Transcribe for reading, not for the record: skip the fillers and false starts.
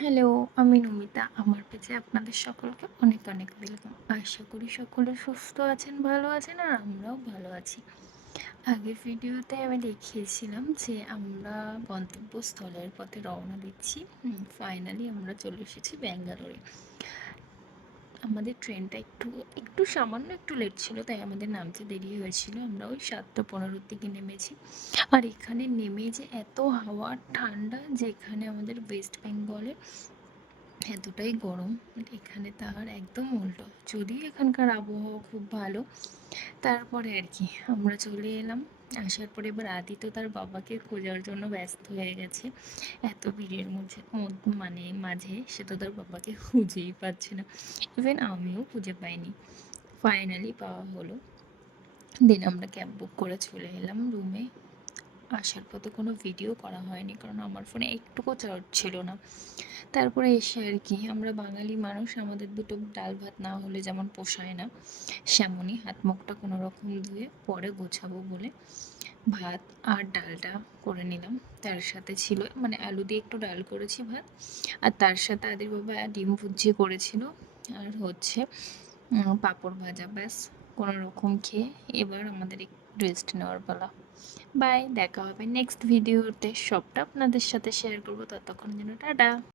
Hello, আমি নমিতা। আমার পেজে আপনাদের সকলকে অনেক অনেক ওয়েলকাম। আশা করি সকলে সুস্থ আছেন, ভালো আছেন আর আমরাও ভালো আছি। আগের ভিডিওতে আমি দেখিয়েছিলাম যে আমরা গন্তব্যস্থলের পথে রওনা দিচ্ছি। ফাইনালি আমরা চলে এসেছি ব্যাঙ্গালোরে। আমাদের ট্রেনটা একটু সামান্য একটু লেট ছিল, তাই আমাদের নামতে দেরি হয়েছিল। আমরা ওই 7:15-র দিকে নেমেছি। আর এখানে নেমে যে এত হাওয়া ঠান্ডা, যে এখানে আমাদের ওয়েস্ট বেঙ্গলে এতটাই গরম, এখানে তার একদম উল্টো। যদিও এখানকার আবহাওয়া খুব ভালো, তারপরে আর কি আমরা চলে এলাম। আসার পরে এবার আদি তো তার বাবাকে খোঁজার জন্য ব্যস্ত হয়ে গেছে। এত ভিড়ের মাঝে সে তো তার বাবাকে খুঁজেই পাচ্ছে না। ইভেন আমিও খুঁজে পাইনি। ফাইনালি পাওয়া হলো। দেন আমরা ক্যাব বুক করে চলে এলাম রুমে। আসার পথে কোনো ভিডিও করা হয়নি, কারণ আমার ফোনে একটুকু চার্জ ছিল না। তারপরে এসে আর কি, আমরা বাঙালি মানুষ, আমাদের দুটো ডাল ভাত না হলে যেমন পোষায় না, সেমনই হাত মুখটা কোনো রকম ধুয়ে পরে গোছাবো বলে ভাত আর ডালটা করে নিলাম। তার সাথে ছিল আলু দিয়ে একটু ডাল করেছি ভাত, আর তার সাথে আদির বাবা ডিম ভুজি করেছিল, আর হচ্ছে পাঁপড় ভাজা। ব্যাস, কোনো রকম খেয়ে এবার আমাদের একটু রেস্ট নেওয়ার পালা। বাই, দেখা হবে নেক্সট ভিডিওতে। সবটা আপনাদের সাথে শেয়ার করবো। ততক্ষণ জন্য টাটা।